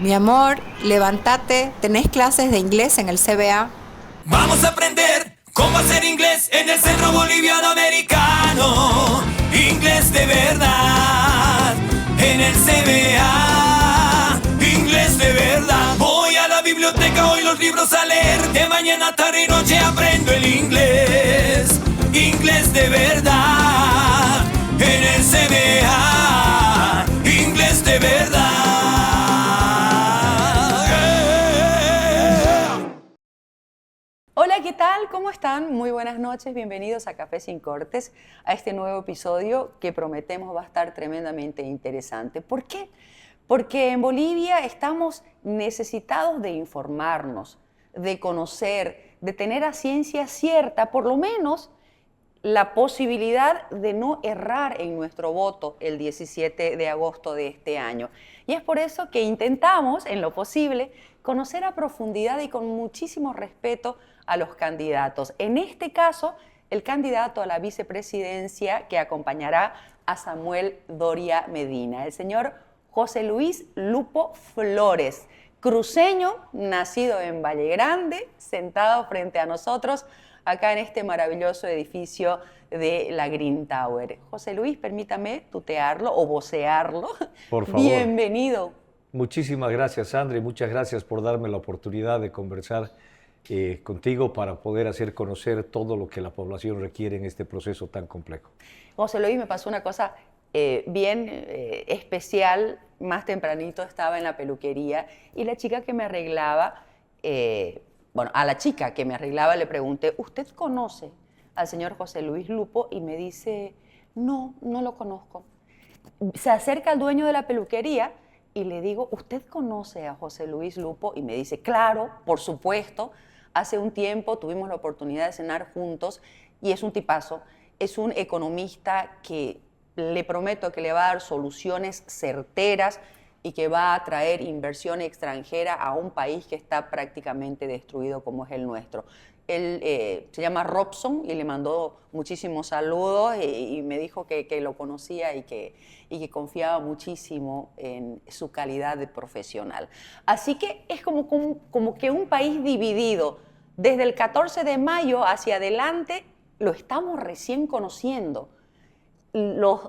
Mi amor, levántate, ¿tenés clases de inglés en el CBA? Vamos a aprender cómo hacer inglés en el Centro Boliviano Americano. Inglés de verdad en el CBA. Inglés de verdad. Voy a la biblioteca, hoy los libros a leer. De mañana, tarde y noche aprendo el inglés. Inglés de verdad en el CBA. Inglés de verdad. Hola, ¿qué tal? ¿Cómo están? Muy buenas noches, bienvenidos a Café Sin Cortes, a este nuevo episodio que prometemos va a estar tremendamente interesante. ¿Por qué? Porque en Bolivia estamos necesitados de informarnos, de conocer, de tener a ciencia cierta, por lo menos, la posibilidad de no errar en nuestro voto el 17 de agosto de este año. Y es por eso que intentamos, en lo posible, conocer a profundidad y con muchísimo respeto a los candidatos. En este caso, el candidato a la vicepresidencia que acompañará a Samuel Doria Medina, el señor José Luis Lupo Flores, cruceño, nacido en Valle Grande, sentado frente a nosotros acá en este maravilloso edificio de la Green Tower. José Luis, permítame tutearlo o vocearlo. Por favor. Bienvenido. Muchísimas gracias, Sandra, y muchas gracias por darme la oportunidad de conversar contigo para poder hacer conocer todo lo que la población requiere en este proceso tan complejo. José Luis, me pasó una cosa bien especial. Más tempranito estaba en la peluquería y la chica que me arreglaba, a la chica que me arreglaba le pregunté, ¿usted conoce al señor José Luis Lupo? Y me dice, no, no lo conozco. Se acerca al dueño de la peluquería y le digo, ¿usted conoce a José Luis Lupo? Y me dice, claro, por supuesto. Hace un tiempo tuvimos la oportunidad de cenar juntos y es un tipazo, es un economista que le prometo que le va a dar soluciones certeras y que va a traer inversión extranjera a un país que está prácticamente destruido como es el nuestro. Él se llama Robson y le mandó muchísimos saludos y me dijo que lo conocía y que confiaba muchísimo en su calidad de profesional. Así que es como que un país dividido. Desde el 14 de mayo hacia adelante lo estamos recién conociendo. Los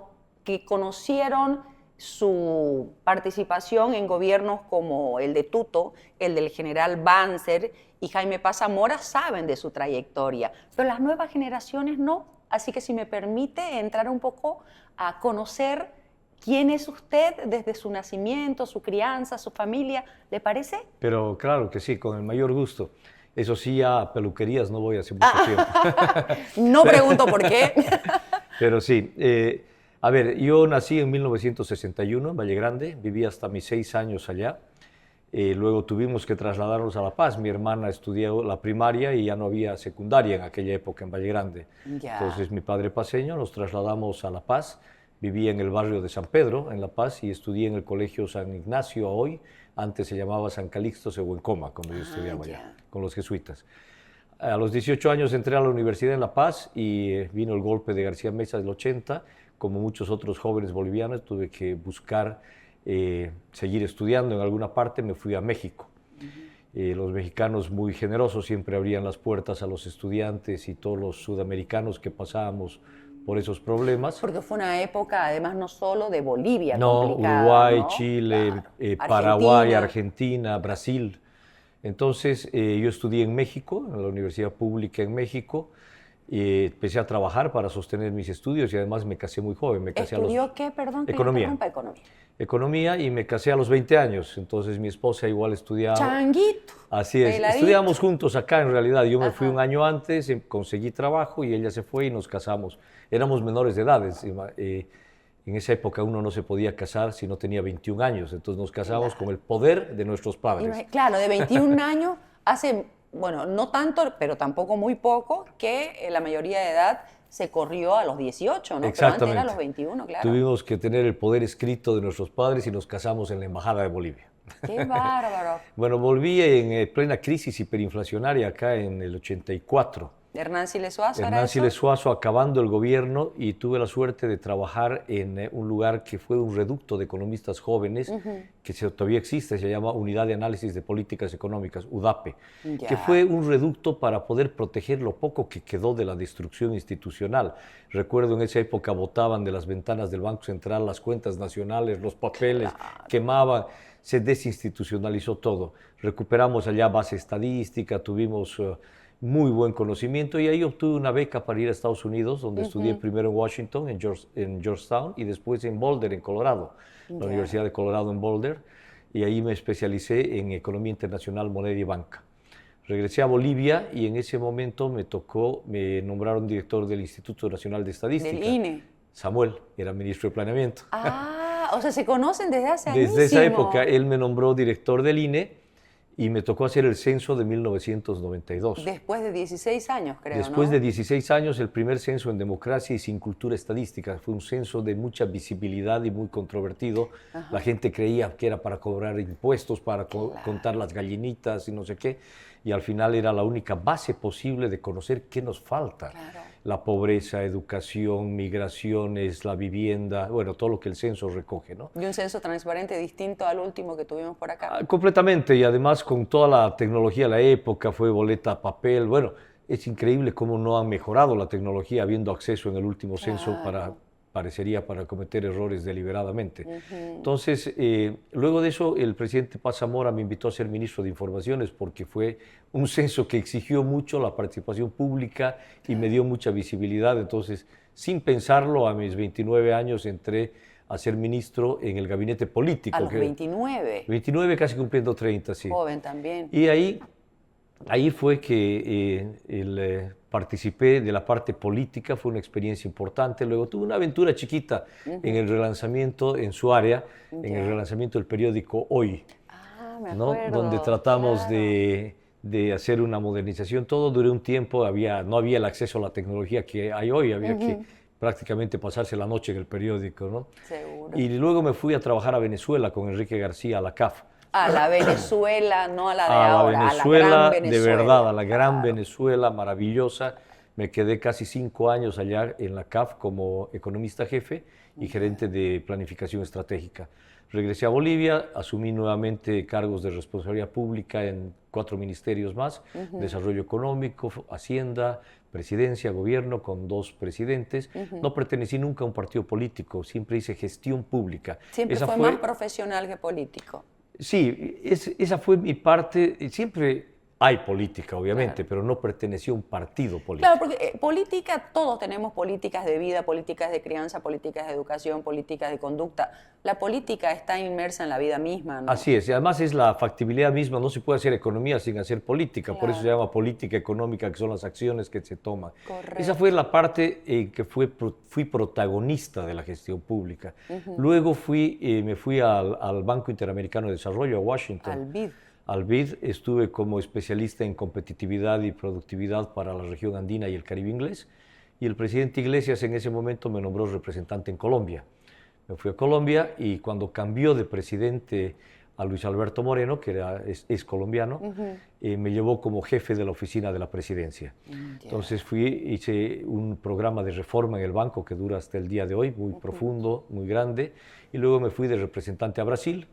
que conocieron su participación en gobiernos como el de Tuto, el del general Banzer y Jaime Paz Zamora saben de su trayectoria, pero las nuevas generaciones no. Así que si me permite entrar un poco a conocer quién es usted desde su nacimiento, su crianza, su familia, ¿le parece? Pero claro que sí, con el mayor gusto. Eso sí, a peluquerías no voy hace mucho tiempo. No pregunto por qué. Pero sí. A ver, yo nací en 1961 en Valle Grande, viví hasta mis 6 años allá. Luego tuvimos que trasladarnos a La Paz. Mi hermana estudió la primaria y ya no había secundaria en aquella época en Valle Grande. Ya. Entonces mi padre paceño, nos trasladamos a La Paz. Viví en el barrio de San Pedro, en La Paz, y estudié en el colegio San Ignacio hoy. Antes se llamaba San Calixto Seguencoma, cuando yo estudiaba allá, con los jesuitas. A los 18 años entré a la universidad en La Paz y vino el golpe de García Meza del 80. Como muchos otros jóvenes bolivianos, tuve que buscar seguir estudiando en alguna parte. Me fui a México. Los mexicanos muy generosos siempre abrían las puertas a los estudiantes y todos los sudamericanos que pasábamos por esos problemas. Porque fue una época, además, no solo de Bolivia, no, complicada, Uruguay, ¿no? Chile, Argentina. Paraguay, Argentina, Brasil. Entonces, yo estudié en México, en la Universidad Pública en México. Empecé a trabajar para sostener mis estudios y además me casé muy joven. ¿Estudió qué? Perdón, que Economía. le interrumpa. Economía, y me casé a los 20 años. Entonces mi esposa igual estudiaba. Changuito. Así es. Peladito. Estudiamos juntos acá en realidad. Yo me Ajá. fui un año antes, conseguí trabajo y ella se fue y nos casamos. Éramos menores de edad. En esa época uno no se podía casar si no tenía 21 años. Entonces nos casamos con el poder de nuestros padres. Claro, de 21 años hace, bueno, no tanto, pero tampoco muy poco, que la mayoría de edad se corrió a los 18, ¿no? Pero antes era a los 21, claro. Tuvimos que tener el poder escrito de nuestros padres y nos casamos en la Embajada de Bolivia. ¡Qué bárbaro! Bueno, volví en plena crisis hiperinflacionaria acá en el 84. Hernán Siles Suazo, ¿era Hernán eso? Siles Suazo acabando el gobierno, y tuve la suerte de trabajar en un lugar que fue un reducto de economistas jóvenes, que todavía existe, se llama Unidad de Análisis de Políticas Económicas, UDAPE, Ya. que fue un reducto para poder proteger lo poco que quedó de la destrucción institucional. Recuerdo en esa época botaban de las ventanas del Banco Central las cuentas nacionales, los papeles, quemaban, se desinstitucionalizó todo. Recuperamos allá base estadística, tuvimos muy buen conocimiento, y ahí obtuve una beca para ir a Estados Unidos, donde estudié primero en Washington, en Georgetown, y después en Boulder, en Colorado, la Universidad de Colorado en Boulder, y ahí me especialicé en Economía Internacional, Moneda y Banca. Regresé a Bolivia y en ese momento me nombraron director del Instituto Nacional de Estadística. Del INE. Samuel era ministro de Planeamiento. Ah, o sea, se conocen desde hace años. Desde esa época él me nombró director del INE, y me tocó hacer el censo de 1992. Después de 16 años, creo, Después ¿no? de 16 años, el primer censo en democracia y sin cultura estadística. Fue un censo de mucha visibilidad y muy controvertido. La gente creía que era para cobrar impuestos, para contar las gallinitas y no sé qué. Y al final era la única base posible de conocer qué nos falta. Claro. La pobreza, educación, migraciones, la vivienda, bueno, todo lo que el censo recoge, ¿no? Y un censo transparente distinto al último que tuvimos por acá. Completamente, y además con toda la tecnología de la época, fue boleta, papel, bueno, es increíble cómo no han mejorado la tecnología habiendo acceso en el último censo parecería para cometer errores deliberadamente. Entonces, luego de eso, el presidente Paz Zamora me invitó a ser ministro de Informaciones porque fue un censo que exigió mucho la participación pública y me dio mucha visibilidad. Entonces, sin pensarlo, a mis 29 años entré a ser ministro en el gabinete político. A los 29. 29, casi cumpliendo 30, sí. Joven también. Y ahí fue que participé de la parte política, fue una experiencia importante. Luego tuve una aventura chiquita en el relanzamiento, en su área, en el relanzamiento del periódico Hoy, Me ¿no? acuerdo, Donde tratamos claro. de hacer una modernización. Todo duré un tiempo, no había el acceso a la tecnología que hay hoy, había que prácticamente pasarse la noche en el periódico, ¿no? Seguro. Y luego me fui a trabajar a Venezuela con Enrique García, a la CAF. A la Venezuela, no a la de A ahora, la Venezuela, a la gran Venezuela. de verdad, a la gran Venezuela, maravillosa. Me quedé casi 5 años allá en la CAF como economista jefe y gerente de planificación estratégica. Regresé a Bolivia, asumí nuevamente cargos de responsabilidad pública en 4 ministerios más, desarrollo económico, hacienda, presidencia, gobierno, con 2 presidentes. No pertenecí nunca a un partido político, siempre hice gestión pública. Siempre Esa fue más profesional que político. Sí, esa fue mi parte. Siempre hay política, obviamente, pero no perteneció a un partido político. Claro, porque política, todos tenemos políticas de vida, políticas de crianza, políticas de educación, políticas de conducta. La política está inmersa en la vida misma, ¿no? Así es, y además es la factibilidad misma, no se puede hacer economía sin hacer política, por eso se llama política económica, que son las acciones que se toman. Correcto. Esa fue la parte que fui protagonista de la gestión pública. Luego me fui al Banco Interamericano de Desarrollo, a Washington. Al BID. Al BID estuve como especialista en competitividad y productividad para la región andina y el Caribe inglés, y el presidente Iglesias en ese momento me nombró representante en Colombia. Me fui a Colombia y cuando cambió de presidente a Luis Alberto Moreno, que es colombiano, me llevó como jefe de la oficina de la presidencia. Entonces hice un programa de reforma en el banco que dura hasta el día de hoy, muy profundo, muy grande, y luego me fui de representante a Brasil,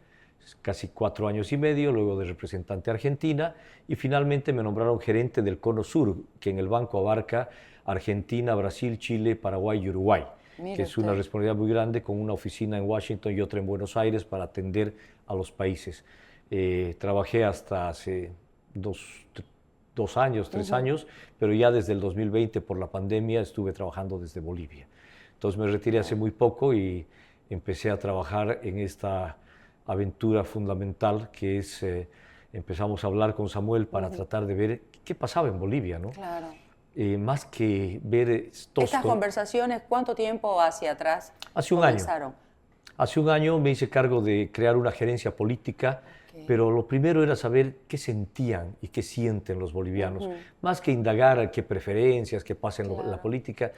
casi 4 años y medio, luego de representante a Argentina, y finalmente me nombraron gerente del Cono Sur, que en el banco abarca Argentina, Brasil, Chile, Paraguay y Uruguay, que es una responsabilidad muy grande, con una oficina en Washington y otra en Buenos Aires para atender a los países. Trabajé hasta hace 2 años, 3 años, pero ya desde el 2020 por la pandemia estuve trabajando desde Bolivia. Entonces me retiré hace muy poco y empecé a trabajar en esta aventura fundamental que es, empezamos a hablar con Samuel para tratar de ver qué pasaba en Bolivia, ¿no? Claro. Más que ver Estas conversaciones, ¿cuánto tiempo hacia atrás hace un comenzaron? año. Hace un año me hice cargo de crear una gerencia política, pero lo primero era saber qué sentían y qué sienten los bolivianos. Más que indagar qué preferencias, qué pasa en la política,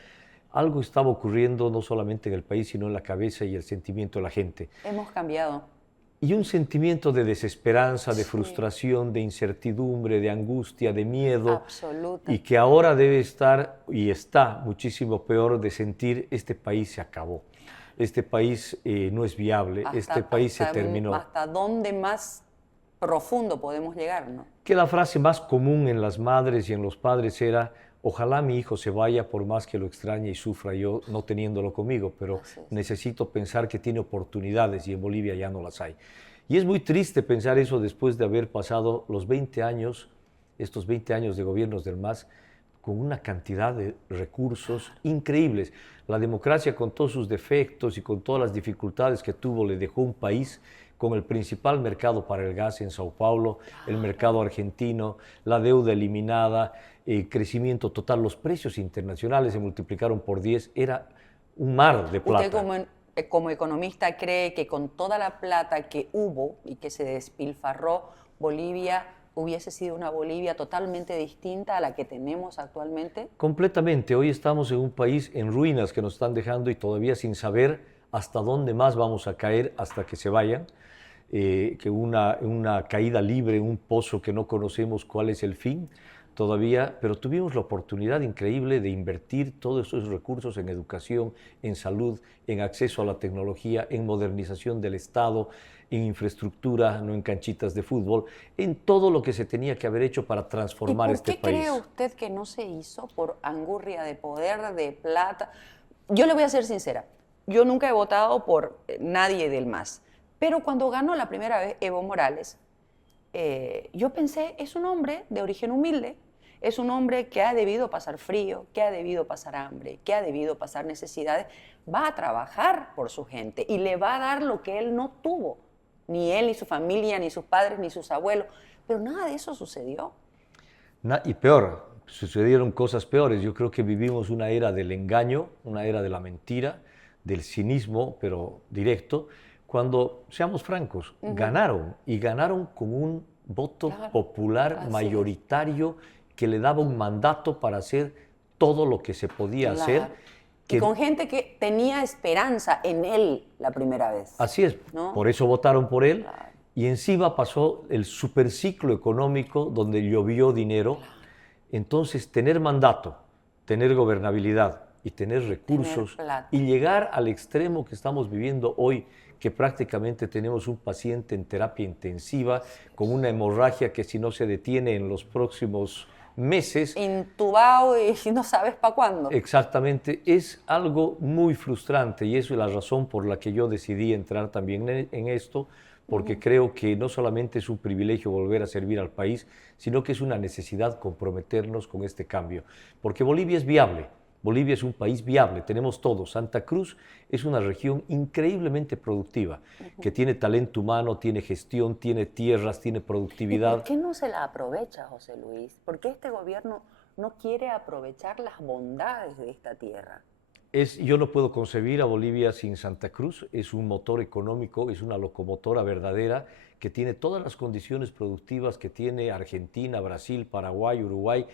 algo estaba ocurriendo no solamente en el país, sino en la cabeza y el sentimiento de la gente. Hemos cambiado. y un sentimiento de desesperanza, de frustración, de incertidumbre, de angustia, de miedo. Absoluta. Y que ahora debe estar, y está muchísimo peor, de sentir este país se acabó. Este país no es viable, este país se terminó. ¿Hasta dónde más profundo podemos llegar, no? Que la frase más común en las madres y en los padres era: ojalá mi hijo se vaya por más que lo extrañe y sufra yo no teniéndolo conmigo, pero necesito pensar que tiene oportunidades y en Bolivia ya no las hay. Y es muy triste pensar eso después de haber pasado los 20 años, estos 20 años de gobiernos del MAS, con una cantidad de recursos increíbles. La democracia, con todos sus defectos y con todas las dificultades que tuvo, le dejó un país con el principal mercado para el gas en Sao Paulo, el mercado argentino, la deuda eliminada, crecimiento total. Los precios internacionales se multiplicaron por 10, era un mar de plata. ¿Usted como economista cree que con toda la plata que hubo y que se despilfarró, Bolivia hubiese sido una Bolivia totalmente distinta a la que tenemos actualmente? Completamente. Hoy estamos en un país en ruinas que nos están dejando y todavía sin saber hasta dónde más vamos a caer hasta que se vayan. Que una caída libre, un pozo que no conocemos cuál es el fin todavía, pero tuvimos la oportunidad increíble de invertir todos esos recursos en educación, en salud, en acceso a la tecnología, en modernización del Estado, en infraestructura, no en canchitas de fútbol, en todo lo que se tenía que haber hecho para transformar este país. ¿Por qué cree usted que no se hizo? ¿Por angurria de poder, de plata? Yo le voy a ser sincera, yo nunca he votado por nadie del MAS, pero cuando ganó la primera vez Evo Morales, yo pensé, es un hombre de origen humilde, es un hombre que ha debido pasar frío, que ha debido pasar hambre, que ha debido pasar necesidades, va a trabajar por su gente y le va a dar lo que él no tuvo, ni él, ni su familia, ni sus padres, ni sus abuelos, pero nada de eso sucedió. Y peor, sucedieron cosas peores. Yo creo que vivimos una era del engaño, una era de la mentira, del cinismo, pero directo. Cuando, seamos francos, ganaron, y ganaron con un voto popular mayoritario que le daba un mandato para hacer todo lo que se podía hacer. Y con gente que tenía esperanza en él la primera vez. Así es, ¿no? Por eso votaron por él. Y encima pasó el superciclo económico donde llovió dinero. Entonces, tener mandato, tener gobernabilidad y tener recursos y llegar al extremo que estamos viviendo hoy, que prácticamente tenemos un paciente en terapia intensiva con una hemorragia que si no se detiene en los próximos meses... Intubado y no sabes para cuándo. Exactamente, es algo muy frustrante y eso es la razón por la que yo decidí entrar también en esto, porque creo que no solamente es un privilegio volver a servir al país, sino que es una necesidad comprometernos con este cambio, porque Bolivia es viable. Bolivia es un país viable, tenemos todo. Santa Cruz es una región increíblemente productiva, que tiene talento humano, tiene gestión, tiene tierras, tiene productividad. ¿Y por qué no se la aprovecha, José Luis? ¿Por qué este gobierno no quiere aprovechar las bondades de esta tierra? Yo no puedo concebir a Bolivia sin Santa Cruz. Es un motor económico, es una locomotora verdadera que tiene todas las condiciones productivas que tiene Argentina, Brasil, Paraguay, Uruguay.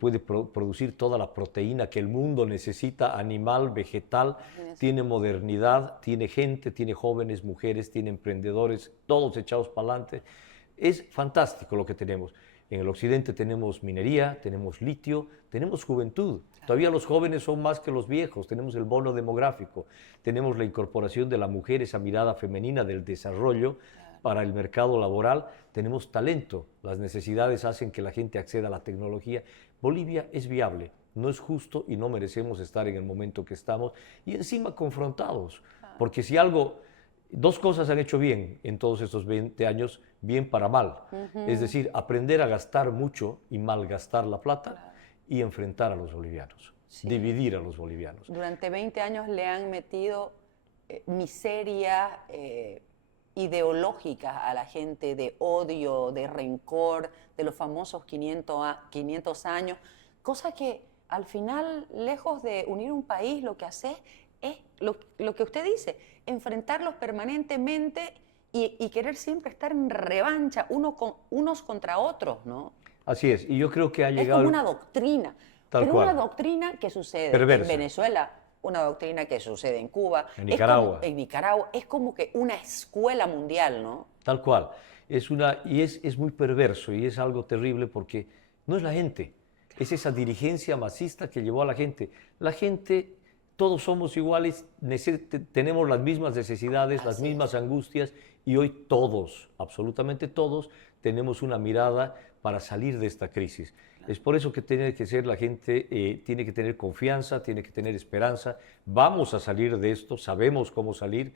Puede producir toda la proteína que el mundo necesita, animal, vegetal, tiene modernidad, tiene gente, tiene jóvenes, mujeres, tiene emprendedores, todos echados para adelante. Es fantástico lo que tenemos. En el occidente tenemos minería, tenemos litio, tenemos juventud. Todavía los jóvenes son más que los viejos, tenemos el bono demográfico, tenemos la incorporación de la mujer, esa mirada femenina del desarrollo para el mercado laboral, tenemos talento, las necesidades hacen que la gente acceda a la tecnología. Bolivia es viable, no es justo y no merecemos estar en el momento que estamos y encima confrontados, porque si algo, dos cosas han hecho bien en todos estos 20 años, bien para mal, es decir, aprender a gastar mucho y malgastar la plata y enfrentar a los bolivianos, dividir a los bolivianos. Durante 20 años le han metido miseria ideológica a la gente, de odio, de rencor, de los famosos 500 años, cosa que al final, lejos de unir un país, lo que hace es lo que usted dice, enfrentarlos permanentemente y querer siempre estar en revancha unos contra otros, ¿no? Así es, y yo creo que ha llegado... Es como una doctrina, pero una doctrina que sucede perversa. en Venezuela una doctrina que sucede en Cuba. En Nicaragua. En Nicaragua. Es como que una escuela mundial, ¿no? Tal cual. Es muy perverso y es algo terrible porque no es la gente, es esa dirigencia masista que llevó a la gente. La gente, todos somos iguales, tenemos las mismas necesidades, las mismas angustias y hoy todos, absolutamente todos, tenemos una mirada para salir de esta crisis. Es por eso que tiene que ser la gente, tiene que tener confianza, tiene que tener esperanza. Vamos a salir de esto, sabemos cómo salir.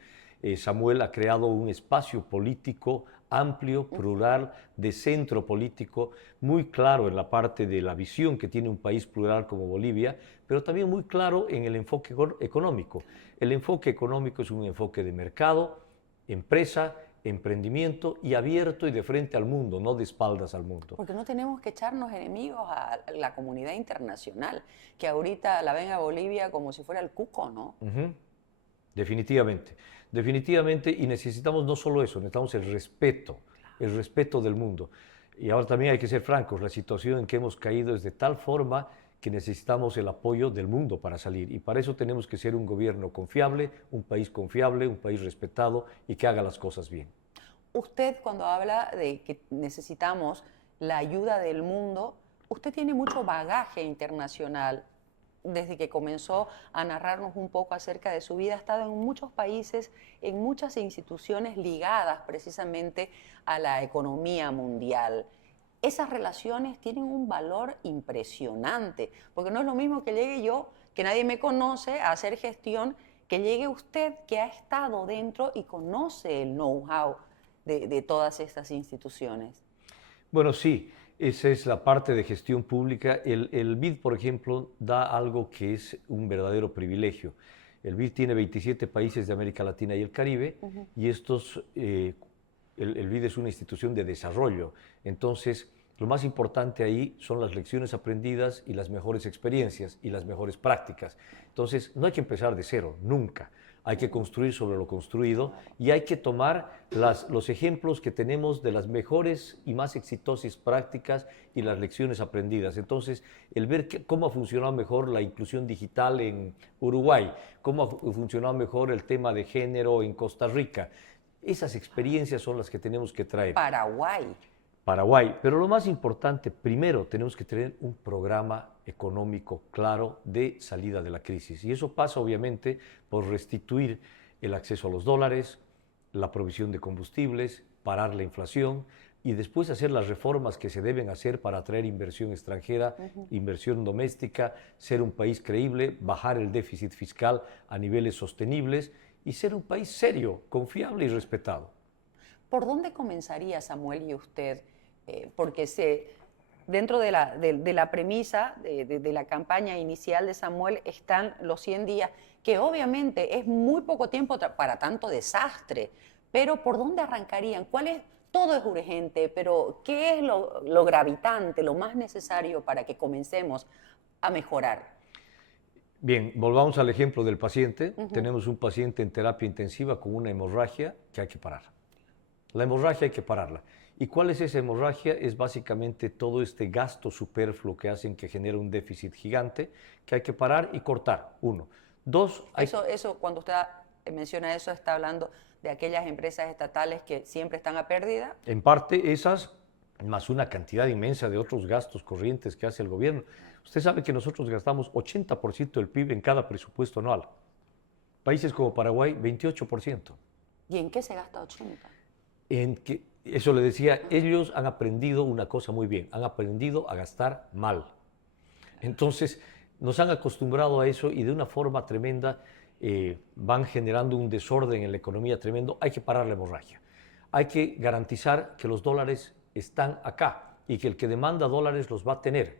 Samuel ha creado un espacio político amplio, plural, de centro político, muy claro en la parte de la visión que tiene un país plural como Bolivia, pero también muy claro en el enfoque económico. El enfoque económico es un enfoque de mercado, empresa, emprendimiento y abierto y de frente al mundo, no de espaldas al mundo. Porque no tenemos que echarnos enemigos a la comunidad internacional, que ahorita la ven a Bolivia como si fuera el cuco, ¿no? Definitivamente, definitivamente, y necesitamos no solo eso, necesitamos el respeto del mundo. Y ahora también hay que ser francos, la situación en que hemos caído es de tal forma que necesitamos el apoyo del mundo para salir, y para eso tenemos que ser un gobierno confiable, un país respetado y que haga las cosas bien. Usted, cuando habla de que necesitamos la ayuda del mundo, usted tiene mucho bagaje internacional. Desde que comenzó a narrarnos un poco acerca de su vida, ha estado en muchos países, en muchas instituciones ligadas precisamente a la economía mundial. Esas relaciones tienen un valor impresionante, porque no es lo mismo que llegue yo, que nadie me conoce, a hacer gestión, que llegue usted, que ha estado dentro y conoce el know-how de todas estas instituciones. Bueno, sí. Esa es la parte de gestión pública. El BID, por ejemplo, da algo que es un verdadero privilegio. El BID tiene 27 países de América Latina y el Caribe, y el BID es una institución de desarrollo. Entonces, lo más importante ahí son las lecciones aprendidas y las mejores experiencias y las mejores prácticas. Entonces, no hay que empezar de cero, nunca. Hay que construir sobre lo construido y hay que tomar los ejemplos que tenemos de las mejores y más exitosas prácticas y las lecciones aprendidas. Entonces, el ver cómo ha funcionado mejor la inclusión digital en Uruguay, cómo ha funcionado mejor el tema de género en Costa Rica, esas experiencias son las que tenemos que traer. Paraguay. Pero lo más importante, primero tenemos que tener un programa económico claro de salida de la crisis. Y eso pasa obviamente por restituir el acceso a los dólares, la provisión de combustibles, parar la inflación y después hacer las reformas que se deben hacer para atraer inversión extranjera, inversión doméstica, ser un país creíble, bajar el déficit fiscal a niveles sostenibles y ser un país serio, confiable y respetado. ¿Por dónde comenzaría Samuel y usted? Porque dentro de la premisa de la campaña inicial de Samuel están los 100 días, que obviamente es muy poco tiempo para tanto desastre, pero ¿por dónde arrancarían? Todo es urgente, pero ¿qué es lo gravitante, lo más necesario para que comencemos a mejorar? Bien, volvamos al ejemplo del paciente. Tenemos un paciente en terapia intensiva con una hemorragia que hay que parar. La hemorragia hay que pararla. ¿Y cuál es esa hemorragia? Es básicamente todo este gasto superfluo que hacen que genera un déficit gigante que hay que parar y cortar, uno. Dos, Eso, cuando usted menciona eso, está hablando de aquellas empresas estatales que siempre están a pérdida. En parte esas, más una cantidad inmensa de otros gastos corrientes que hace el gobierno. Usted sabe que nosotros gastamos 80% del PIB en cada presupuesto anual. Países como Paraguay, 28%. ¿Y en qué se gasta 80%? Eso le decía, ellos han aprendido una cosa muy bien, han aprendido a gastar mal. Entonces, nos han acostumbrado a eso y de una forma tremenda van generando un desorden en la economía tremendo. Hay que parar la hemorragia. Hay que garantizar que los dólares están acá y que el que demanda dólares los va a tener.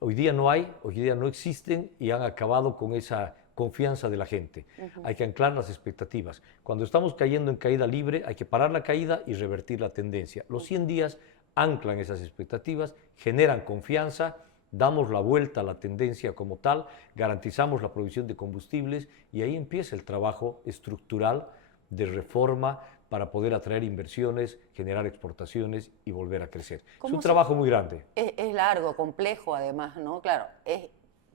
Hoy día no hay, hoy día no existen y han acabado con esa confianza de la gente. Hay que anclar las expectativas. Cuando estamos cayendo en caída libre, hay que parar la caída y revertir la tendencia. Los 100 días anclan esas expectativas, generan confianza, damos la vuelta a la tendencia como tal, garantizamos la provisión de combustibles y ahí empieza el trabajo estructural de reforma para poder atraer inversiones, generar exportaciones y volver a crecer. Es un trabajo muy grande. Es largo, complejo además, ¿no? Claro,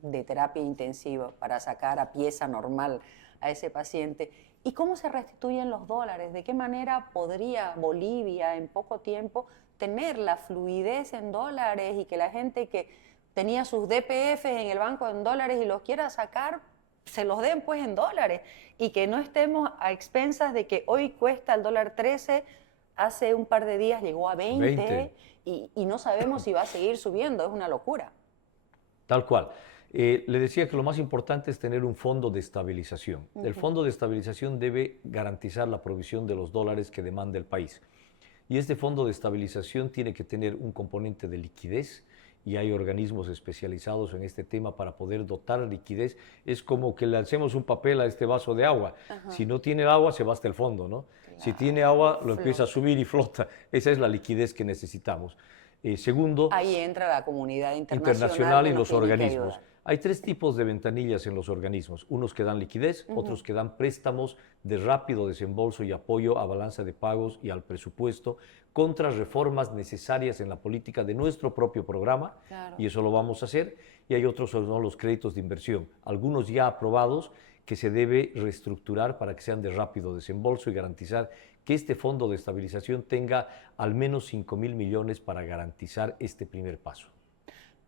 de terapia intensiva para sacar a pieza normal a ese paciente. ¿Y cómo se restituyen los dólares? ¿De qué manera podría Bolivia en poco tiempo tener la fluidez en dólares y que la gente que tenía sus DPF en el banco en dólares y los quiera sacar, se los den pues en dólares? Y que no estemos a expensas de que hoy cuesta el dólar 13, hace un par de días llegó a 20. Y no sabemos si va a seguir subiendo, es una locura. Tal cual. Le decía que lo más importante es tener un fondo de estabilización. El fondo de estabilización debe garantizar la provisión de los dólares que demanda el país. Y este fondo de estabilización tiene que tener un componente de liquidez, y hay organismos especializados en este tema para poder dotar liquidez. Es como que le lancemos un papel a este vaso de agua. Si no tiene agua, se va hasta el fondo, ¿no? Claro. Si tiene agua, lo empieza a subir y flota. Esa es la liquidez que necesitamos. Segundo, ahí entra la comunidad internacional y los organismos. Hay tres tipos de ventanillas en los organismos, unos que dan liquidez, otros que dan préstamos de rápido desembolso y apoyo a balanza de pagos y al presupuesto contra reformas necesarias en la política de nuestro propio programa, y eso lo vamos a hacer. Y hay otros, son los créditos de inversión, algunos ya aprobados, que se debe reestructurar para que sean de rápido desembolso y garantizar que este fondo de estabilización tenga al menos 5.000 millones para garantizar este primer paso.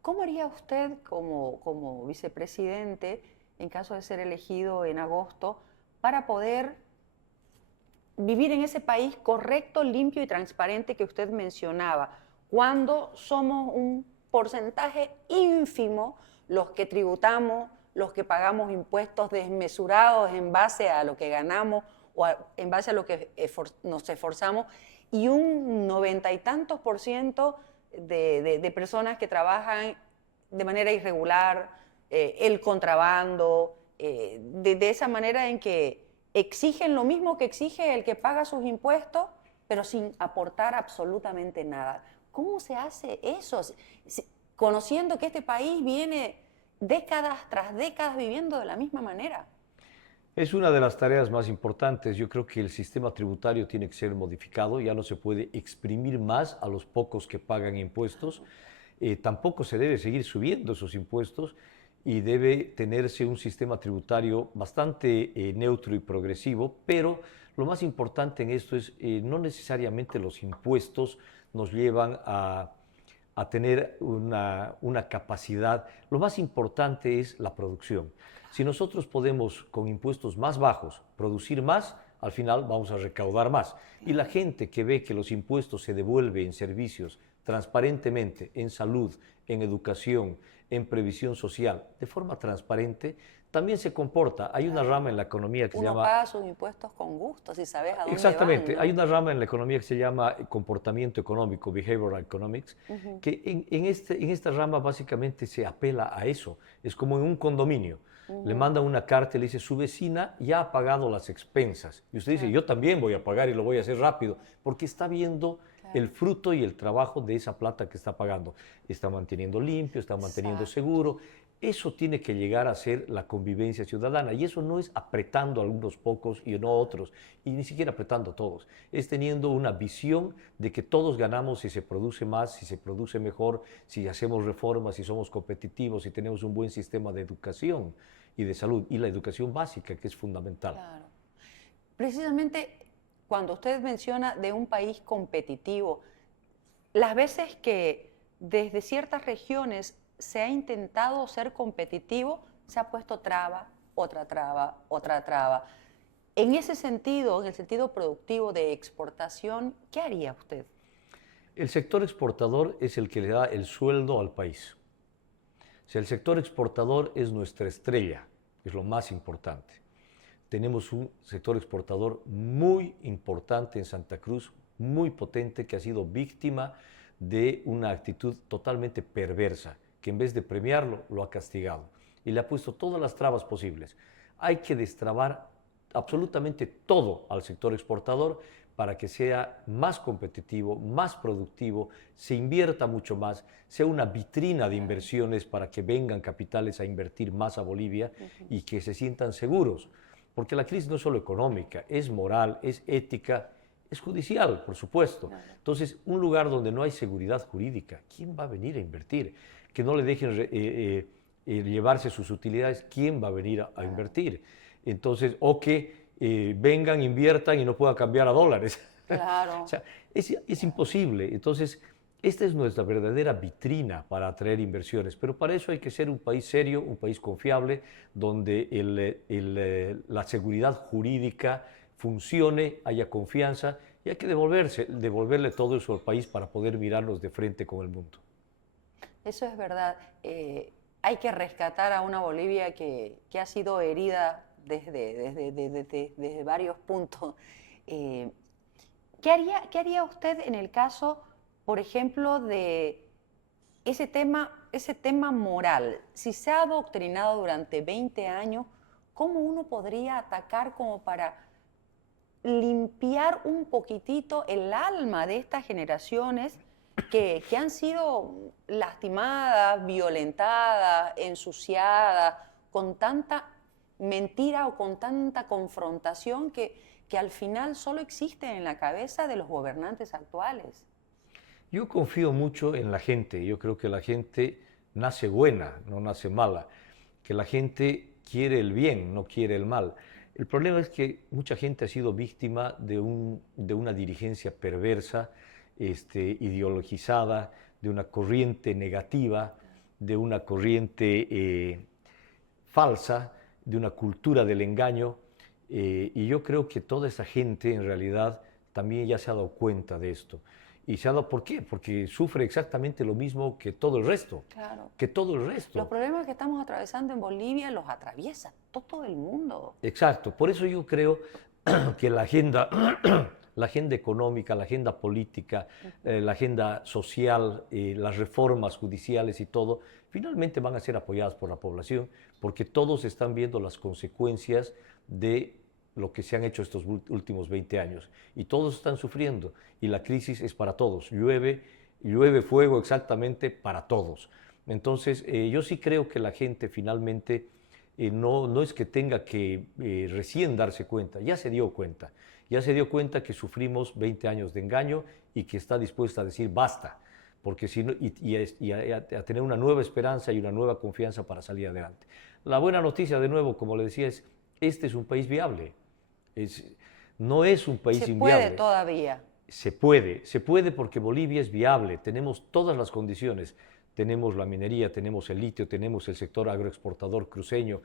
¿Cómo haría usted como vicepresidente, en caso de ser elegido en agosto, para poder vivir en ese país correcto, limpio y transparente que usted mencionaba, cuando somos un porcentaje ínfimo los que tributamos, los que pagamos impuestos desmesurados en base a lo que ganamos o en base a lo que nos esforzamos, y un 90 y tantos % de personas que trabajan de manera irregular, el contrabando, de esa manera en que exigen lo mismo que exige el que paga sus impuestos, pero sin aportar absolutamente nada? ¿Cómo se hace eso? Conociendo que este país viene décadas tras décadas viviendo de la misma manera. Es una de las tareas más importantes. Yo creo que el sistema tributario tiene que ser modificado. Ya no se puede exprimir más a los pocos que pagan impuestos. Tampoco se debe seguir subiendo esos impuestos, y debe tenerse un sistema tributario bastante neutro y progresivo. Pero lo más importante en esto es no necesariamente los impuestos nos llevan a tener una capacidad. Lo más importante es la producción. Si nosotros podemos, con impuestos más bajos, producir más, al final vamos a recaudar más. Y la gente que ve que los impuestos se devuelven en servicios transparentemente, en salud, en educación, en previsión social, de forma transparente, también se comporta. Hay una rama en la economía que se llama... Uno paga sus impuestos con gusto, si sabes a dónde Exactamente. van, ¿no? Hay una rama en la economía que se llama comportamiento económico, behavioral economics, que en esta rama básicamente se apela a eso. Es como en un condominio. Le mandan una carta y le dice, su vecina ya ha pagado las expensas. Y usted dice, yo también voy a pagar y lo voy a hacer rápido, porque está viendo el fruto y el trabajo de esa plata que está pagando. Está manteniendo limpio, está manteniendo seguro. Eso tiene que llegar a ser la convivencia ciudadana, y eso no es apretando a algunos pocos y no a otros, y ni siquiera apretando a todos. Es teniendo una visión de que todos ganamos si se produce más, si se produce mejor, si hacemos reformas, si somos competitivos, si tenemos un buen sistema de educación y de salud, y la educación básica, que es fundamental. Claro. Precisamente cuando usted menciona de un país competitivo, las veces que desde ciertas regiones se ha intentado ser competitivo, se ha puesto traba, otra traba, otra traba. En ese sentido, en el sentido productivo de exportación, ¿qué haría usted? El sector exportador es el que le da el sueldo al país. O sea, el sector exportador es nuestra estrella, es lo más importante. Tenemos un sector exportador muy importante en Santa Cruz, muy potente, que ha sido víctima de una actitud totalmente perversa, que en vez de premiarlo, lo ha castigado y le ha puesto todas las trabas posibles. Hay que destrabar absolutamente todo al sector exportador para que sea más competitivo, más productivo, se invierta mucho más, sea una vitrina de inversiones para que vengan capitales a invertir más a Bolivia y que se sientan seguros. Porque la crisis no es solo económica, es moral, es ética, es judicial, por supuesto. Entonces, un lugar donde no hay seguridad jurídica, ¿quién va a venir a invertir? Que no le dejen llevarse sus utilidades, ¿quién va a venir a invertir? Entonces, o que vengan, inviertan y no puedan cambiar a dólares. Claro. O sea, es imposible. Entonces, esta es nuestra verdadera vitrina para atraer inversiones, pero para eso hay que ser un país serio, un país confiable, donde la seguridad jurídica funcione, haya confianza, y hay que devolverle todo eso al país para poder mirarnos de frente con el mundo. Eso es verdad. Hay que rescatar a una Bolivia que ha sido herida desde varios puntos. ¿Qué haría usted en el caso, por ejemplo, de ese tema moral? Si se ha adoctrinado durante 20 años, ¿cómo uno podría atacar como para limpiar un poquitito el alma de estas generaciones que han sido lastimadas, violentadas, ensuciadas, con tanta mentira o con tanta confrontación que al final solo existe en la cabeza de los gobernantes actuales? Yo confío mucho en la gente. Yo creo que la gente nace buena, no nace mala. Que la gente quiere el bien, no quiere el mal. El problema es que mucha gente ha sido víctima de una dirigencia perversa, ideologizada, de una corriente negativa, de una corriente falsa, de una cultura del engaño. Y yo creo que toda esa gente en realidad también ya se ha dado cuenta de esto. ¿Y se ha dado por qué? Porque sufre exactamente lo mismo que todo el resto. Claro. Que todo el resto. Los problemas que estamos atravesando en Bolivia los atraviesa todo el mundo. Exacto. Por eso yo creo que la agenda económica, la agenda política, la agenda social, las reformas judiciales y todo, finalmente van a ser apoyadas por la población, porque todos están viendo las consecuencias de lo que se han hecho estos últimos 20 años. Y todos están sufriendo. Y la crisis es para todos. Llueve fuego exactamente para todos. Entonces, yo sí creo que la gente finalmente no es que tenga que recién darse cuenta, ya se dio cuenta. Ya se dio cuenta que sufrimos 20 años de engaño y que está dispuesta a decir basta, porque si no, a tener una nueva esperanza y una nueva confianza para salir adelante. La buena noticia, de nuevo, como le decía, es este es un país viable. No es un país inviable. Se puede todavía. Se puede porque Bolivia es viable, tenemos todas las condiciones. Tenemos la minería, tenemos el litio, tenemos el sector agroexportador cruceño,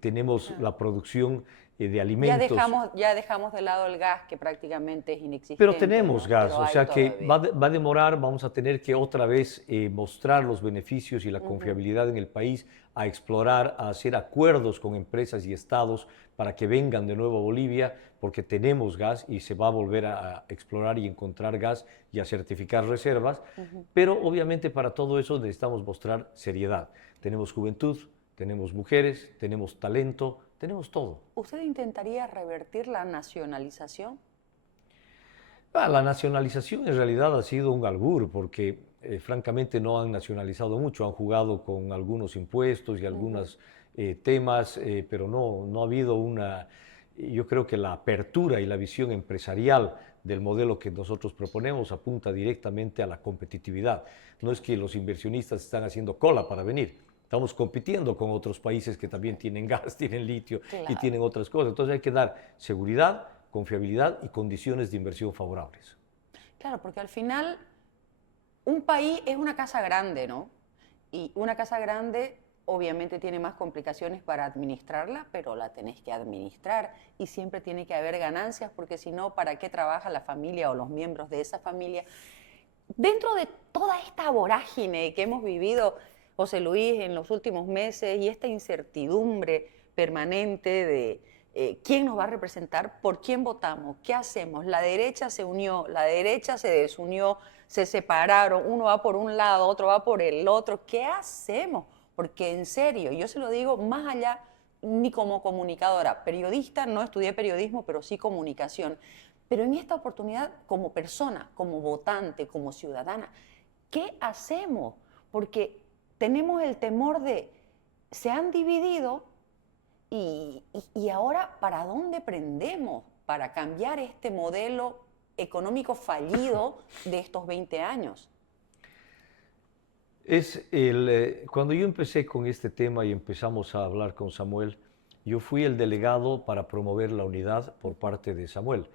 tenemos la producción de alimentos. Ya dejamos de lado el gas, que prácticamente es inexistente. Pero tenemos gas, Pero o sea que todavía. va a demorar, vamos a tener que otra vez mostrar los beneficios y la confiabilidad en el país, a explorar, a hacer acuerdos con empresas y estados para que vengan de nuevo a Bolivia, porque tenemos gas y se va a volver a explorar y encontrar gas y a certificar reservas, pero obviamente para todo eso necesitamos mostrar seriedad. Tenemos juventud, tenemos mujeres, tenemos talento, tenemos todo. ¿Usted intentaría revertir la nacionalización? La nacionalización en realidad ha sido un albur, porque francamente no han nacionalizado mucho, han jugado con algunos impuestos y algunos temas, pero no ha habido yo creo que la apertura y la visión empresarial del modelo que nosotros proponemos apunta directamente a la competitividad. No es que los inversionistas están haciendo cola para venir, estamos compitiendo con otros países que también tienen gas, tienen litio y tienen otras cosas. Entonces hay que dar seguridad, confiabilidad y condiciones de inversión favorables. Claro, porque al final un país es una casa grande, ¿no? Y una casa grande obviamente tiene más complicaciones para administrarla, pero la tenés que administrar y siempre tiene que haber ganancias, porque si no, ¿para qué trabaja la familia o los miembros de esa familia? Dentro de toda esta vorágine que hemos vivido, José Luis, en los últimos meses y esta incertidumbre permanente de quién nos va a representar, por quién votamos, qué hacemos, la derecha se unió, la derecha se desunió, se separaron, uno va por un lado, otro va por el otro, ¿qué hacemos? Porque en serio, yo se lo digo más allá, ni como comunicadora, periodista, no estudié periodismo, pero sí comunicación. Pero en esta oportunidad, como persona, como votante, como ciudadana, ¿qué hacemos? Porque tenemos el temor de, se han dividido y ahora, ¿para dónde prendemos para cambiar este modelo económico fallido de estos 20 años? Cuando yo empecé con este tema y empezamos a hablar con Samuel, yo fui el delegado para promover la unidad por parte de Samuel.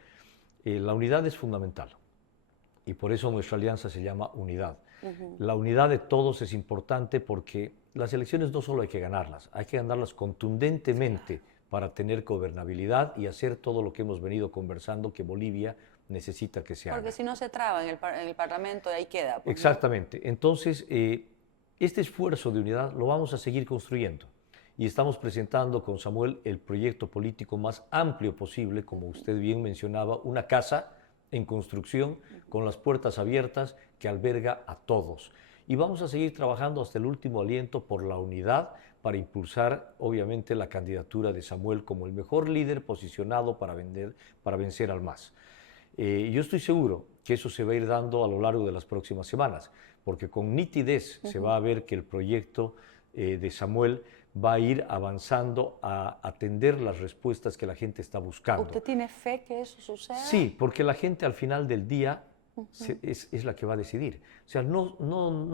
La unidad es fundamental y por eso nuestra alianza se llama unidad. La unidad de todos es importante porque las elecciones no solo hay que ganarlas contundentemente para tener gobernabilidad y hacer todo lo que hemos venido conversando que Bolivia necesita que se haga. Porque si no se traba en el Parlamento, ahí queda. Pues, exactamente. ¿No? Entonces, este esfuerzo de unidad lo vamos a seguir construyendo y estamos presentando con Samuel el proyecto político más amplio posible, como usted bien mencionaba, una casa en construcción con las puertas abiertas que alberga a todos. Y vamos a seguir trabajando hasta el último aliento por la unidad para impulsar, obviamente, la candidatura de Samuel como el mejor líder posicionado para vencer al MAS. Yo estoy seguro que eso se va a ir dando a lo largo de las próximas semanas, porque con nitidez se va a ver que el proyecto de Samuel va a ir avanzando a atender las respuestas que la gente está buscando. ¿Usted tiene fe que eso suceda? Sí, porque la gente al final del día es la que va a decidir. O sea, no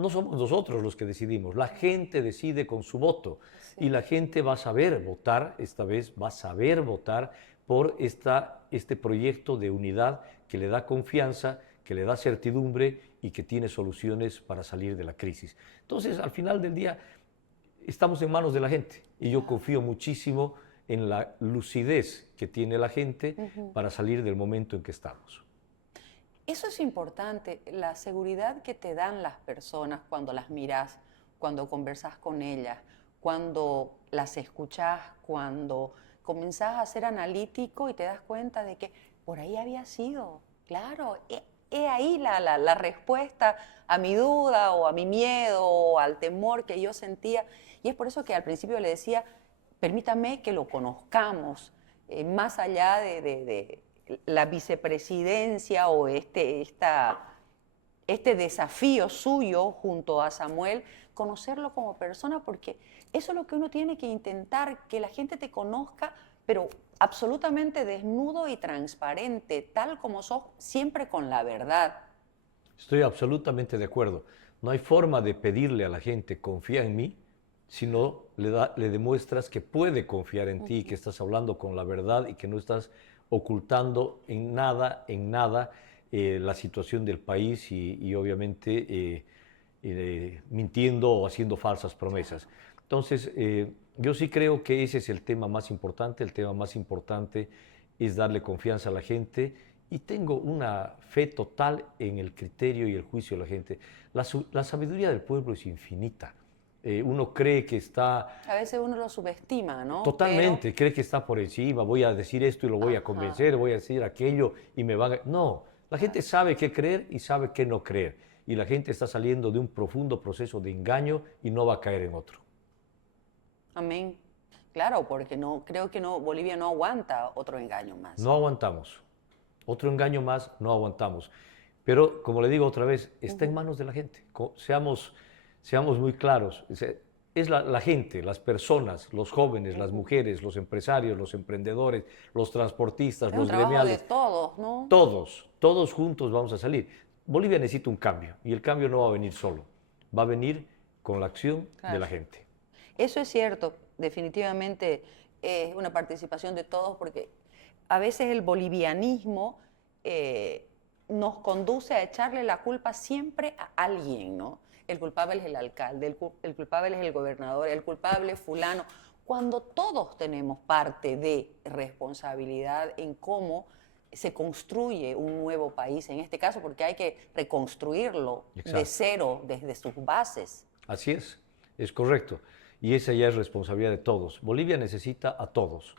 somos nosotros los que decidimos, la gente decide con su voto y la gente va a saber votar, esta vez va a saber votar por este proyecto de unidad que le da confianza, que le da certidumbre y que tiene soluciones para salir de la crisis. Entonces, al final del día, estamos en manos de la gente y yo confío muchísimo en la lucidez que tiene la gente para salir del momento en que estamos. Eso es importante, la seguridad que te dan las personas cuando las miras, cuando conversas con ellas, cuando las escuchas, cuando comenzás a ser analítico y te das cuenta de que por ahí había sido, claro, he ahí la respuesta a mi duda o a mi miedo o al temor que yo sentía. Y es por eso que al principio le decía, permítame que lo conozcamos, más allá de la vicepresidencia o este desafío suyo junto a Samuel, conocerlo como persona, porque eso es lo que uno tiene que intentar, que la gente te conozca, pero absolutamente desnudo y transparente, tal como sos, siempre con la verdad. Estoy absolutamente de acuerdo. No hay forma de pedirle a la gente, confía en mí, si no le demuestras que puede confiar en ti, que estás hablando con la verdad y que no estás ocultando en nada la situación del país y obviamente mintiendo o haciendo falsas promesas. Entonces, yo sí creo que ese es el tema más importante. El tema más importante es darle confianza a la gente y tengo una fe total en el criterio y el juicio de la gente. La sabiduría del pueblo es infinita. Uno cree que está... A veces uno lo subestima, ¿no? Totalmente, cree que está por encima, voy a decir esto y lo voy a convencer, voy a decir aquello y me van a... No, la gente sabe qué creer y sabe qué no creer. Y la gente está saliendo de un profundo proceso de engaño y no va a caer en otro. Amén. Claro, porque creo que Bolivia no aguanta otro engaño más. No aguantamos. Otro engaño más no aguantamos. Pero, como le digo otra vez, está en manos de la gente. Seamos muy claros. Es la gente, las personas, los jóvenes, las mujeres, los empresarios, los emprendedores, los transportistas, los gremiales. De todos, ¿no? Todos juntos vamos a salir. Bolivia necesita un cambio y el cambio no va a venir solo. Va a venir con la acción de la gente. Eso es cierto, definitivamente es una participación de todos, porque a veces el bolivianismo nos conduce a echarle la culpa siempre a alguien, ¿no? El culpable es el alcalde, el culpable es el gobernador, el culpable es fulano, cuando todos tenemos parte de responsabilidad en cómo se construye un nuevo país, en este caso, porque hay que reconstruirlo de cero, desde sus bases. Así es correcto. Y esa ya es responsabilidad de todos. Bolivia necesita a todos.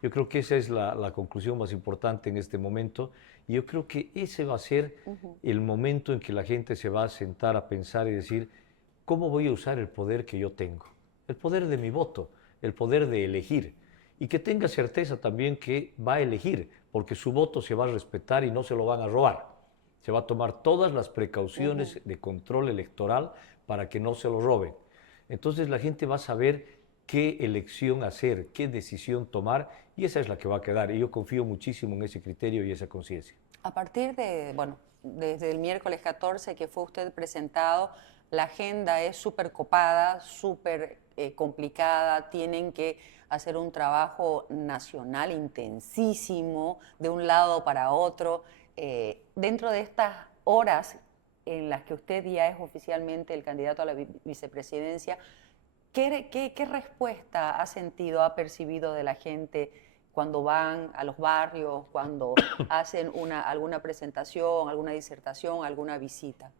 Yo creo que esa es la conclusión más importante en este momento. Y yo creo que ese va a ser el momento en que la gente se va a sentar a pensar y decir, ¿cómo voy a usar el poder que yo tengo? El poder de mi voto, el poder de elegir. Y que tenga certeza también que va a elegir, porque su voto se va a respetar y no se lo van a robar. Se va a tomar todas las precauciones de control electoral para que no se lo roben. Entonces la gente va a saber qué elección hacer, qué decisión tomar, y esa es la que va a quedar. Y yo confío muchísimo en ese criterio y esa conciencia. A partir desde el miércoles 14 que fue usted presentado, la agenda es súper copada, súper complicada, tienen que hacer un trabajo nacional intensísimo de un lado para otro. Dentro de estas horas en las que usted ya es oficialmente el candidato a la vicepresidencia, ¿qué respuesta ha sentido, ha percibido de la gente cuando van a los barrios, cuando hacen alguna presentación, alguna disertación, alguna visita?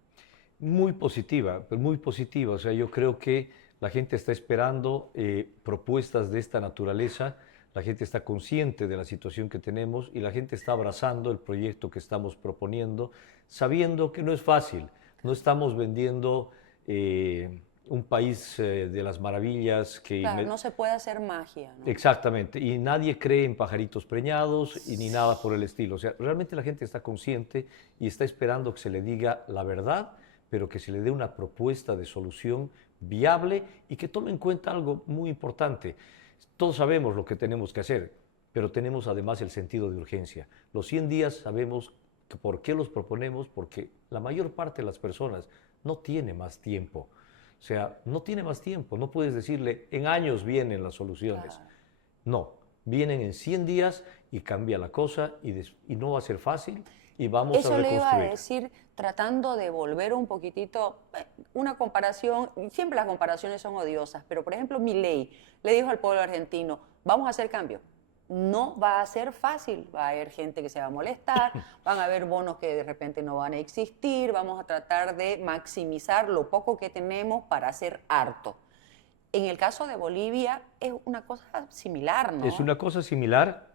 Muy positiva, pero muy positiva. O sea, yo creo que la gente está esperando propuestas de esta naturaleza, la gente está consciente de la situación que tenemos y la gente está abrazando el proyecto que estamos proponiendo, sabiendo que no es fácil. No estamos vendiendo un país de las maravillas que... Claro, no se puede hacer magia, ¿no? Exactamente, y nadie cree en pajaritos preñados y ni nada por el estilo. O sea, realmente la gente está consciente y está esperando que se le diga la verdad, pero que se le dé una propuesta de solución viable y que tome en cuenta algo muy importante. Todos sabemos lo que tenemos que hacer, pero tenemos además el sentido de urgencia. Los 100 días sabemos que por qué los proponemos, porque la mayor parte de las personas no tiene más tiempo. O sea, no tiene más tiempo, no puedes decirle, en años vienen las soluciones. Claro. No, vienen en 100 días y cambia la cosa y no va a ser fácil y vamos Eso a reconstruir. le iba a decir, tratando de volver un poquitito, una comparación, siempre las comparaciones son odiosas, pero por ejemplo Milei le dijo al pueblo argentino, vamos a hacer cambio. No va a ser fácil, va a haber gente que se va a molestar, van a haber bonos que de repente no van a existir, vamos a tratar de maximizar lo poco que tenemos para hacer harto. En el caso de Bolivia es una cosa similar, ¿no? Es una cosa similar.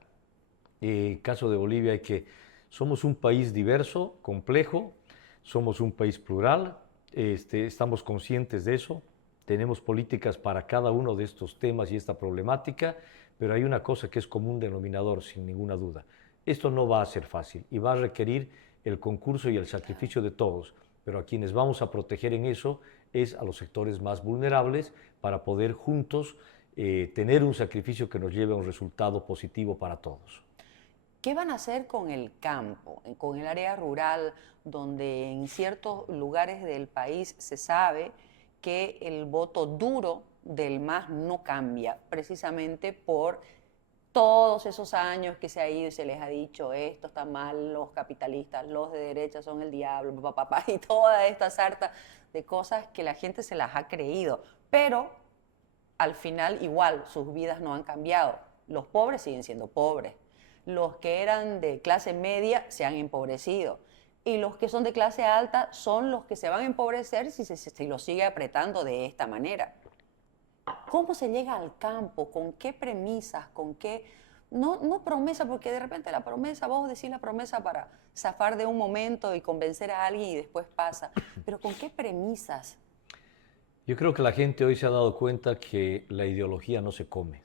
Caso de Bolivia es que somos un país diverso, complejo, somos un país plural, estamos conscientes de eso, tenemos políticas para cada uno de estos temas y esta problemática, pero hay una cosa que es común denominador, sin ninguna duda. Esto no va a ser fácil y va a requerir el concurso y el sacrificio de todos, pero a quienes vamos a proteger en eso es a los sectores más vulnerables para poder juntos tener un sacrificio que nos lleve a un resultado positivo para todos. ¿Qué van a hacer con el campo, con el área rural, donde en ciertos lugares del país se sabe que el voto duro del MAS no cambia, precisamente por todos esos años que se ha ido y se les ha dicho esto está mal, los capitalistas, los de derecha son el diablo, papá, y toda esta sarta de cosas que la gente se las ha creído, pero al final igual sus vidas no han cambiado, los pobres siguen siendo pobres, los que eran de clase media se han empobrecido y los que son de clase alta son los que se van a empobrecer si se los sigue apretando de esta manera. ¿Cómo se llega al campo? ¿Con qué premisas? ¿Con qué? No promesa, porque de repente la promesa, vos decís la promesa para zafar de un momento y convencer a alguien y después pasa. Pero ¿con qué premisas? Yo creo que la gente hoy se ha dado cuenta que la ideología no se come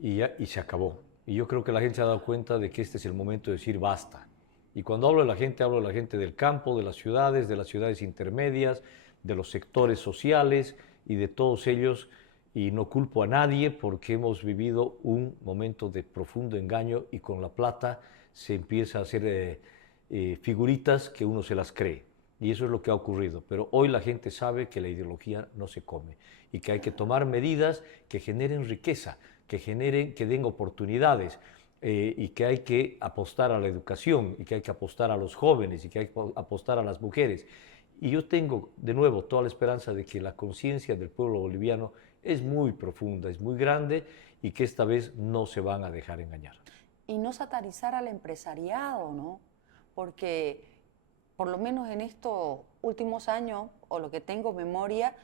y se acabó. Y yo creo que la gente se ha dado cuenta de que este es el momento de decir basta. Y cuando hablo de la gente del campo, de las ciudades intermedias, de los sectores sociales y de todos ellos, y no culpo a nadie porque hemos vivido un momento de profundo engaño y con la plata se empieza a hacer figuritas que uno se las cree. Y eso es lo que ha ocurrido. Pero hoy la gente sabe que la ideología no se come y que hay que tomar medidas que generen riqueza, que den oportunidades y que hay que apostar a la educación y que hay que apostar a los jóvenes y que hay que apostar a las mujeres. Y yo tengo, de nuevo, toda la esperanza de que la conciencia del pueblo boliviano es muy profunda, es muy grande y que esta vez no se van a dejar engañar. Y no satanizar al empresariado, ¿no? Porque por lo menos en estos últimos años, o lo que tengo memoria,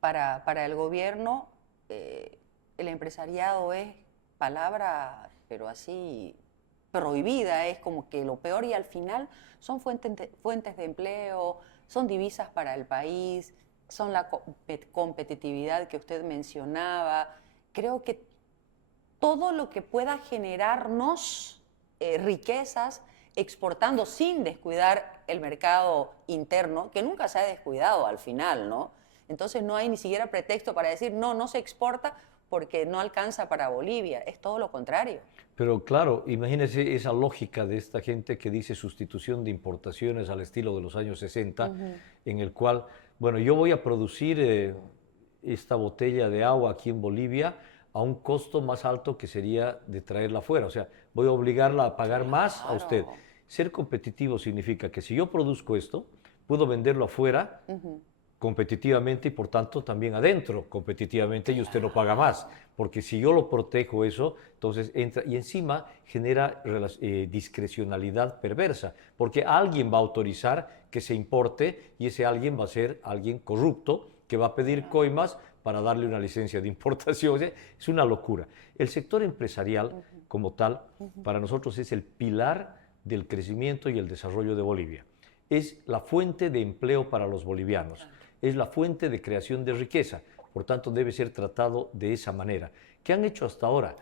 para el gobierno, el empresariado es palabra, pero así prohibida, es como que lo peor y al final son fuentes de empleo, son divisas para el país, son la competitividad que usted mencionaba. Creo que todo lo que pueda generarnos riquezas exportando sin descuidar el mercado interno, que nunca se ha descuidado al final, ¿no? Entonces no hay ni siquiera pretexto para decir no se exporta porque no alcanza para Bolivia, es todo lo contrario. Pero claro, imagínese esa lógica de esta gente que dice sustitución de importaciones al estilo de los años 60, en el cual Bueno, yo voy a producir esta botella de agua aquí en Bolivia a un costo más alto que sería de traerla afuera. O sea, voy a obligarla a pagar más a usted. Ser competitivo significa que si yo produzco esto, puedo venderlo afuera competitivamente y por tanto también adentro competitivamente y usted no paga más. Porque si yo lo protejo eso, entonces entra y encima genera discrecionalidad perversa. Porque alguien va a autorizar que se importe y ese alguien va a ser alguien corrupto que va a pedir coimas para darle una licencia de importación. O sea, es una locura. El sector empresarial como tal, para nosotros es el pilar del crecimiento y el desarrollo de Bolivia. Es la fuente de empleo para los bolivianos, es la fuente de creación de riqueza, por tanto debe ser tratado de esa manera. ¿Qué han hecho hasta ahora?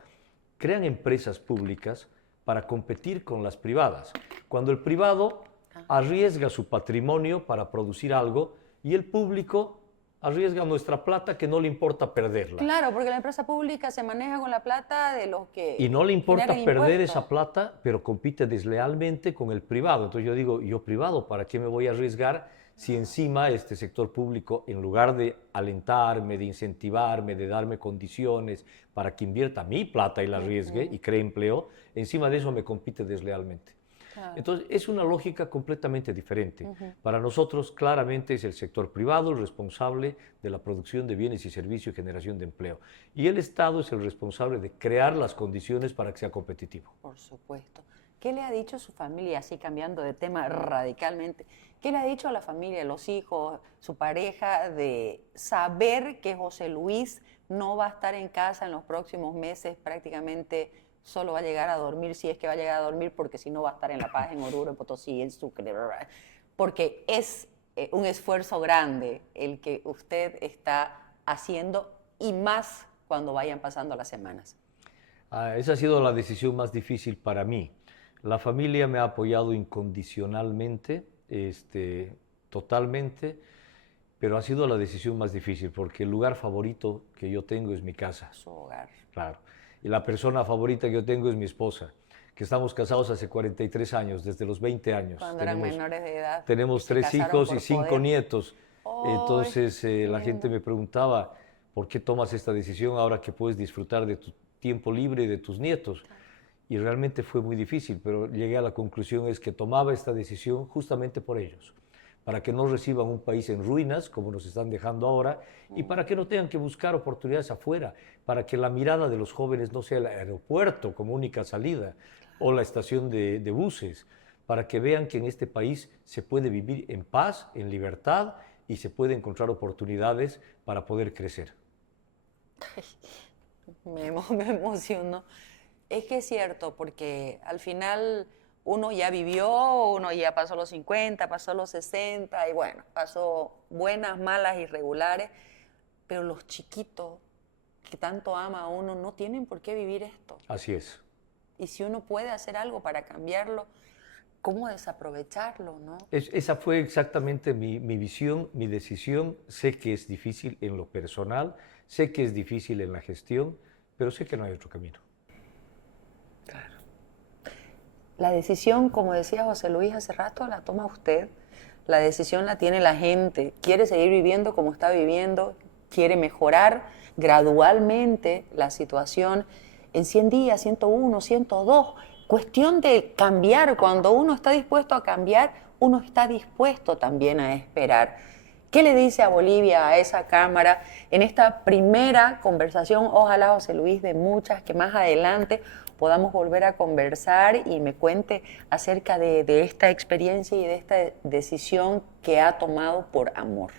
Crean empresas públicas para competir con las privadas. Cuando el privado arriesga su patrimonio para producir algo y el público arriesga nuestra plata que no le importa perderla. Claro, porque la empresa pública se maneja con la plata de los que y no le importa generan perder impuestos. esa plata, pero compite deslealmente con el privado. Entonces yo digo, yo privado, ¿para qué me voy a arriesgar si encima este sector público, en lugar de alentarme, de incentivarme, de darme condiciones para que invierta mi plata y la arriesgue y cree empleo, encima de eso me compite deslealmente? Entonces, es una lógica completamente diferente. Para nosotros, claramente, es el sector privado el responsable de la producción de bienes y servicios y generación de empleo. Y el Estado es el responsable de crear las condiciones para que sea competitivo. Por supuesto. ¿Qué le ha dicho su familia, así cambiando de tema radicalmente? ¿Qué le ha dicho a la familia, los hijos, su pareja, de saber que José Luis no va a estar en casa en los próximos meses, prácticamente solo va a llegar a dormir, si es que va a llegar a dormir, porque si no va a estar en La Paz, en Oruro, en Potosí, en Sucre, porque es un esfuerzo grande el que usted está haciendo y más cuando vayan pasando las semanas? Esa ha sido la decisión más difícil para mí. La familia me ha apoyado incondicionalmente, totalmente, pero ha sido la decisión más difícil porque el lugar favorito que yo tengo es mi casa. Su hogar. Claro. Y la persona favorita que yo tengo es mi esposa, que estamos casados hace 43 años, desde los 20 años. Cuando eran menores de edad. Tenemos 3 hijos y 5 nietos. Entonces la gente me preguntaba, ¿por qué tomas esta decisión ahora que puedes disfrutar de tu tiempo libre y de tus nietos? Y realmente fue muy difícil, pero llegué a la conclusión es que tomaba esta decisión justamente por ellos, para que no reciban un país en ruinas, como nos están dejando ahora, y para que no tengan que buscar oportunidades afuera, para que la mirada de los jóvenes no sea el aeropuerto como única salida, o la estación de buses, para que vean que en este país se puede vivir en paz, en libertad, y se puede encontrar oportunidades para poder crecer. Me emociono. Es que es cierto, porque al final uno ya vivió, uno ya pasó los 50, pasó los 60, y bueno, pasó buenas, malas y regulares, pero los chiquitos que tanto ama a uno no tienen por qué vivir esto. Así es. Y si uno puede hacer algo para cambiarlo, ¿cómo desaprovecharlo, no? Esa fue exactamente mi visión, mi decisión. Sé que es difícil en lo personal, sé que es difícil en la gestión, pero sé que no hay otro camino. Claro. La decisión, como decía José Luis hace rato, la toma usted. La decisión la tiene la gente. Quiere seguir viviendo como está viviendo, quiere mejorar gradualmente la situación en 100 días, 101, 102. Cuestión de cambiar. Cuando uno está dispuesto a cambiar, uno está dispuesto también a esperar. ¿Qué le dice a Bolivia, a esa Cámara, en esta primera conversación? Ojalá, José Luis, de muchas que más adelante podamos volver a conversar y me cuente acerca de esta experiencia y de esta decisión que ha tomado por amor.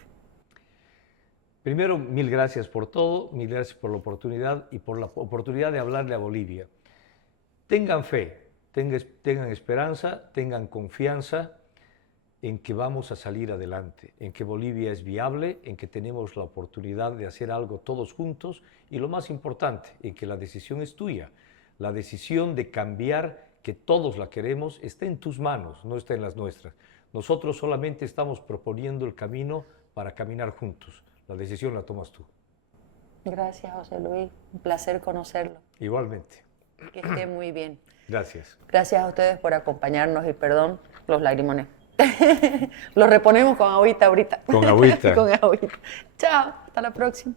Primero, mil gracias por todo, mil gracias por la oportunidad y por la oportunidad de hablarle a Bolivia. Tengan fe, tengan esperanza, tengan confianza en que vamos a salir adelante, en que Bolivia es viable, en que tenemos la oportunidad de hacer algo todos juntos y lo más importante, en que la decisión es tuya. La decisión de cambiar, que todos la queremos, está en tus manos, no está en las nuestras. Nosotros solamente estamos proponiendo el camino para caminar juntos. La decisión la tomas tú. Gracias, José Luis. Un placer conocerlo. Igualmente. Que esté muy bien. Gracias. Gracias a ustedes por acompañarnos y perdón los lagrimones. Lo reponemos con agüita ahorita. Con agüita. Con agüita. Chao, hasta la próxima.